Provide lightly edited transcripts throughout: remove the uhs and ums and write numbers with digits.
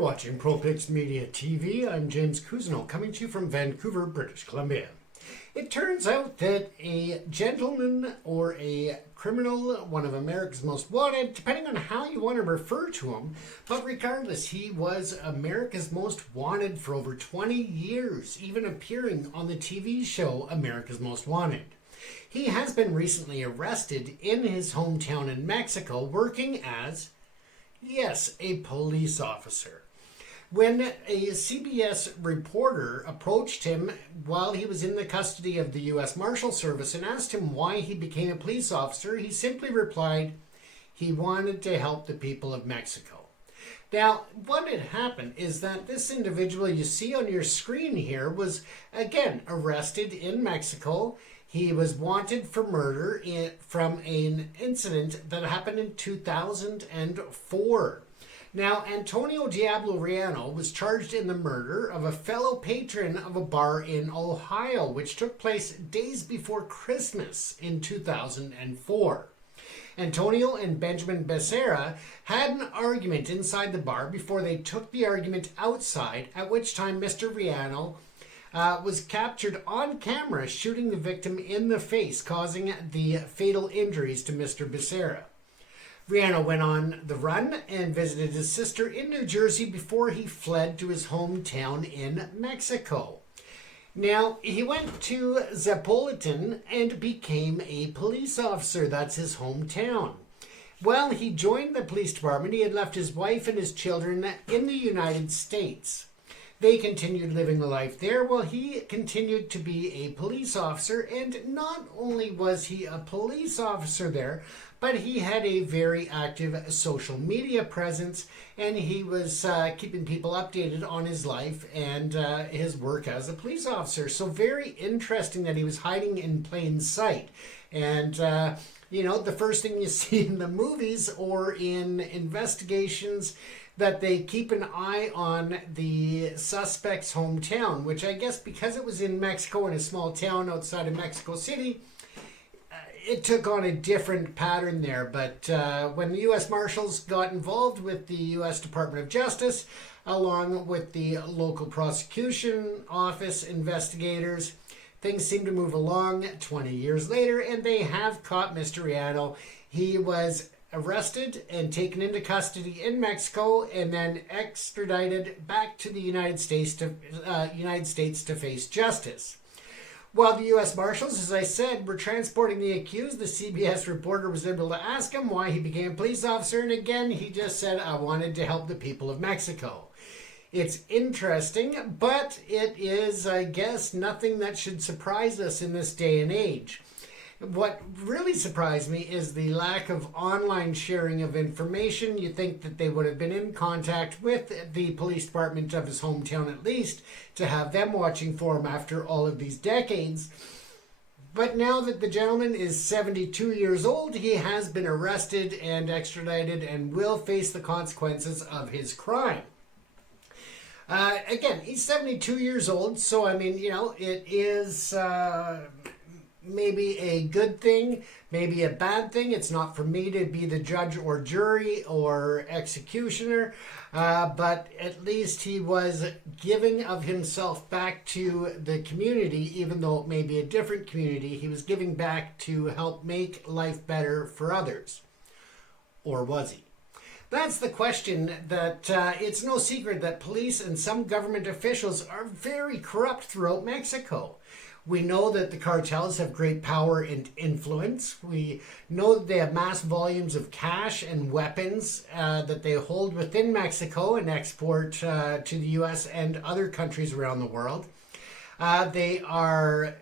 You're watching ProPics Media TV. I'm James Cousineau, coming to you from Vancouver, British Columbia. It turns out that a gentleman or a criminal, one of America's most wanted, depending on how you want to refer to him, but regardless, he was America's most wanted for over 20 years, even appearing on the TV show America's Most Wanted. He has been recently arrested in his hometown in Mexico, working as, yes, a police officer. When a CBS reporter approached him while he was in the custody of the U.S. Marshals Service and asked him why he became a police officer, he simply replied he wanted to help the people of Mexico. Now, what had happened is that this individual you see on your screen here was, again, arrested in Mexico. He was wanted for murder from an incident that happened in 2004. Now, Antonio Diablo Riano was charged in the murder of a fellow patron of a bar in Ohio, which took place days before Christmas in 2004. Antonio and Benjamin Becerra had an argument inside the bar before they took the argument outside, at which time Mr. Riano was captured on camera shooting the victim in the face, causing the fatal injuries to Mr. Becerra. Riano went on the run and visited his sister in New Jersey before he fled to his hometown in Mexico. Now, he went to Zapotlán and became a police officer. That's his hometown. Well, he joined the police department. He had left his wife and his children in the United States. They continued living the life there while he continued to be a police officer. And not only was he a police officer there, but he had a very active social media presence, and he was keeping people updated on his life and his work as a police officer. So very interesting that he was hiding in plain sight. And, the first thing you see in the movies or in investigations, that they keep an eye on the suspect's hometown, which I guess because it was in Mexico, in a small town outside of Mexico City, it took on a different pattern there. But when the U.S. Marshals got involved with the U.S. Department of Justice, along with the local prosecution office investigators, things seemed to move along 20 years later, and they have caught Mr. Riano. He was arrested and taken into custody in Mexico and then extradited back to the United States to face justice. While the U.S. Marshals, as I said, were transporting the accused, the CBS reporter was able to ask him why he became a police officer, and again, he just said, I wanted to help the people of Mexico. It's interesting, but it is, I guess, nothing that should surprise us in this day and age. What really surprised me is the lack of online sharing of information. You think that they would have been in contact with the police department of his hometown at least to have them watching for him after all of these decades. But now that the gentleman is 72 years old, he has been arrested and extradited and will face the consequences of his crime. Again, he's 72 years old, so I mean, it is maybe a good thing, maybe a bad thing. It's not for me to be the judge or jury or executioner, but at least he was giving of himself back to the community, even though it may be a different community. He was giving back to help make life better for others. Or was he? That's the question. That it's no secret that police and some government officials are very corrupt throughout Mexico. We know that the cartels have great power and influence. We know that they have mass volumes of cash and weapons that they hold within Mexico and export to the U.S. and other countries around the world. They are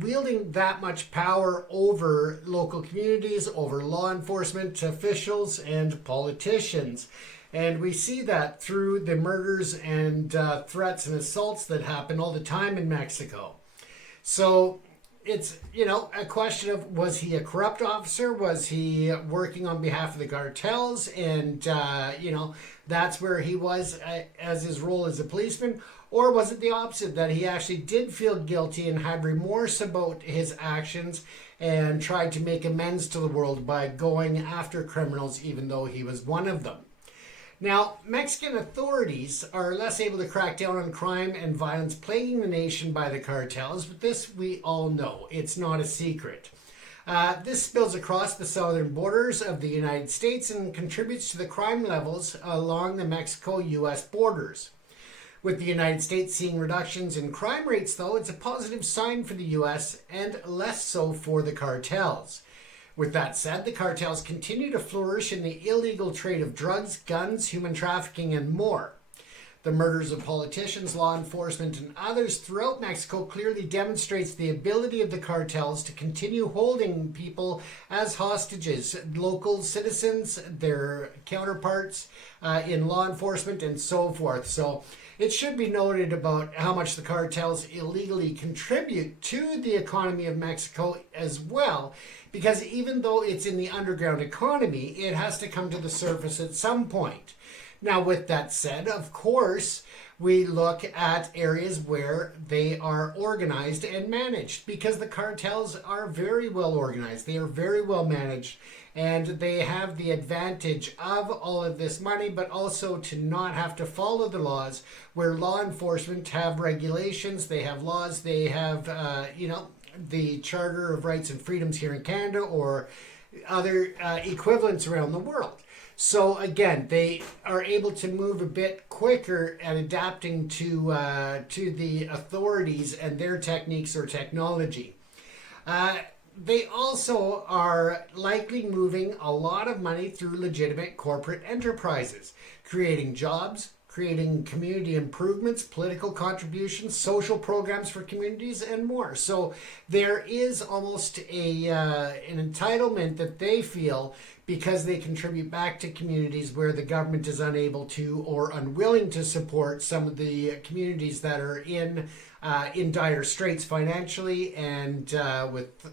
wielding that much power over local communities, over law enforcement officials and politicians. And we see that through the murders and threats and assaults that happen all the time in Mexico. So it's, a question of, was he a corrupt officer? Was he working on behalf of the cartels? And, that's where he was as his role as a policeman. Or was it the opposite, that he actually did feel guilty and had remorse about his actions and tried to make amends to the world by going after criminals, even though he was one of them? Now, Mexican authorities are less able to crack down on crime and violence plaguing the nation by the cartels, but this we all know. It's not a secret. This spills across the southern borders of the United States and contributes to the crime levels along the Mexico-U.S. borders. With the United States seeing reductions in crime rates, though, it's a positive sign for the U.S. and less so for the cartels. With that said, the cartels continue to flourish in the illegal trade of drugs, guns, human trafficking, and more. The murders of politicians, law enforcement, and others throughout Mexico clearly demonstrates the ability of the cartels to continue holding people as hostages, local citizens, their counterparts in law enforcement, and so forth. So it should be noted about how much the cartels illegally contribute to the economy of Mexico as well, because even though it's in the underground economy, it has to come to the surface at some point. Now, with that said, of course, we look at areas where they are organized and managed, because the cartels are very well organized, they are very well managed, and they have the advantage of all of this money, but also to not have to follow the laws, where law enforcement have regulations, they have laws, they have, the Charter of Rights and Freedoms here in Canada or other equivalents around the world. So again, they are able to move a bit quicker at adapting to the authorities and their techniques or technology. They also are likely moving a lot of money through legitimate corporate enterprises, creating jobs, creating community improvements, political contributions, social programs for communities, and more. So there is almost an entitlement that they feel because they contribute back to communities where the government is unable to or unwilling to support some of the communities that are in dire straits financially and with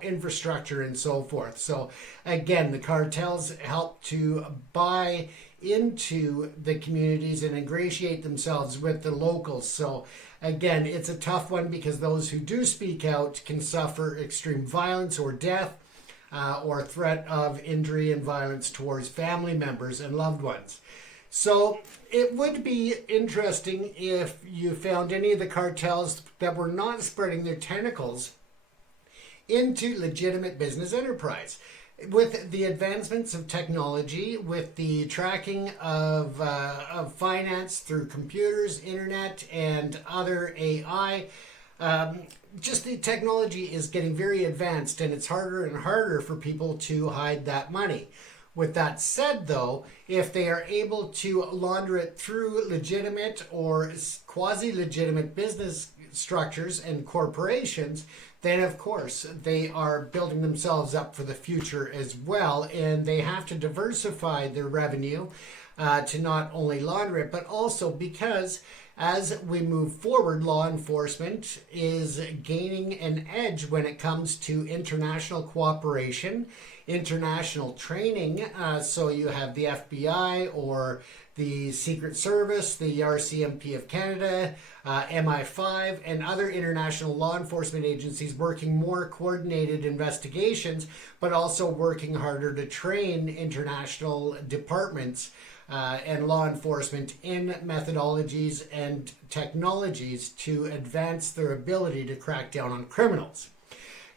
infrastructure and so forth. So again, the cartels help to buy into the communities and ingratiate themselves with the locals. So again, it's a tough one because those who do speak out can suffer extreme violence or death or threat of injury and violence towards family members and loved ones. So it would be interesting if you found any of the cartels that were not spreading their tentacles into legitimate business enterprise. With the advancements of technology, with the tracking of finance through computers, internet, and other AI, just the technology is getting very advanced, and it's harder and harder for people to hide that money. With that said, though, if they are able to launder it through legitimate or quasi-legitimate business structures and corporations, then of course they are building themselves up for the future as well, and they have to diversify their revenue to not only launder it, but also because as we move forward, law enforcement is gaining an edge when it comes to international cooperation, international training. So you have the FBI or the Secret Service, the RCMP of Canada, MI5, and other international law enforcement agencies working more coordinated investigations, but also working harder to train international departments and law enforcement in methodologies and technologies to advance their ability to crack down on criminals.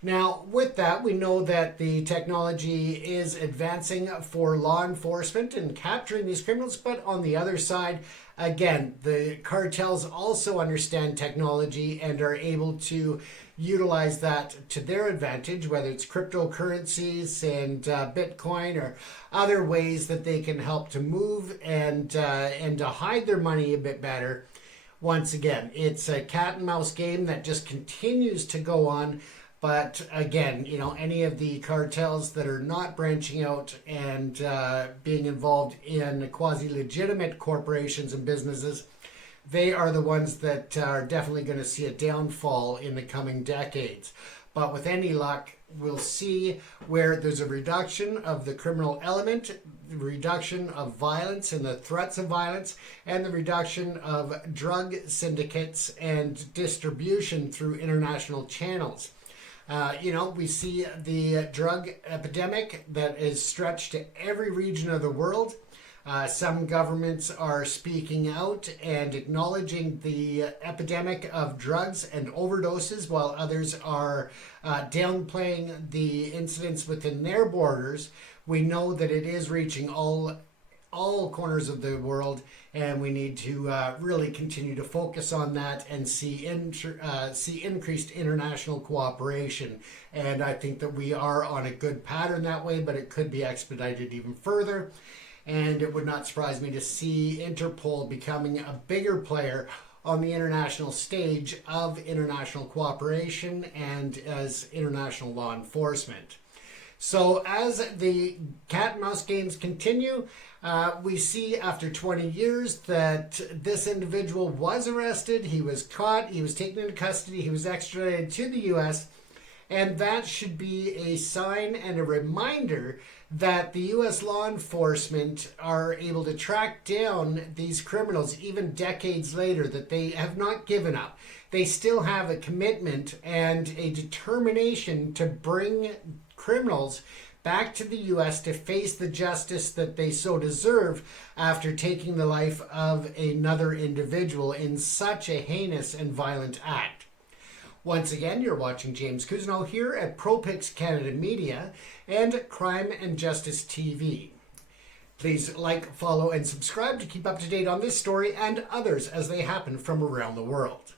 Now, with that, we know that the technology is advancing for law enforcement and capturing these criminals, but on the other side, again, the cartels also understand technology and are able to utilize that to their advantage, whether it's cryptocurrencies and Bitcoin or other ways that they can help to move and to hide their money a bit better. Once again, it's a cat and mouse game that just continues to go on. But again, any of the cartels that are not branching out and being involved in quasi-legitimate corporations and businesses, they are the ones that are definitely going to see a downfall in the coming decades. But with any luck, we'll see where there's a reduction of the criminal element, the reduction of violence and the threats of violence, and the reduction of drug syndicates and distribution through international channels. We see the drug epidemic that is stretched to every region of the world. Some governments are speaking out and acknowledging the epidemic of drugs and overdoses, while others are downplaying the incidents within their borders. We know that it is reaching all corners of the world, and we need to really continue to focus on that and see increased international cooperation. And I think that we are on a good pattern that way, but it could be expedited even further. And it would not surprise me to see Interpol becoming a bigger player on the international stage of international cooperation and as international law enforcement. So as the cat and mouse games continue, we see after 20 years that this individual was arrested, he was caught, he was taken into custody, he was extradited to the US, and that should be a sign and a reminder that the US law enforcement are able to track down these criminals even decades later, that they have not given up. They still have a commitment and a determination to bring criminals back to the US to face the justice that they so deserve after taking the life of another individual in such a heinous and violent act. Once again, you're watching James Cousineau here at ProPics Canada Media and Crime and Justice TV. Please like, follow, and subscribe to keep up to date on this story and others as they happen from around the world.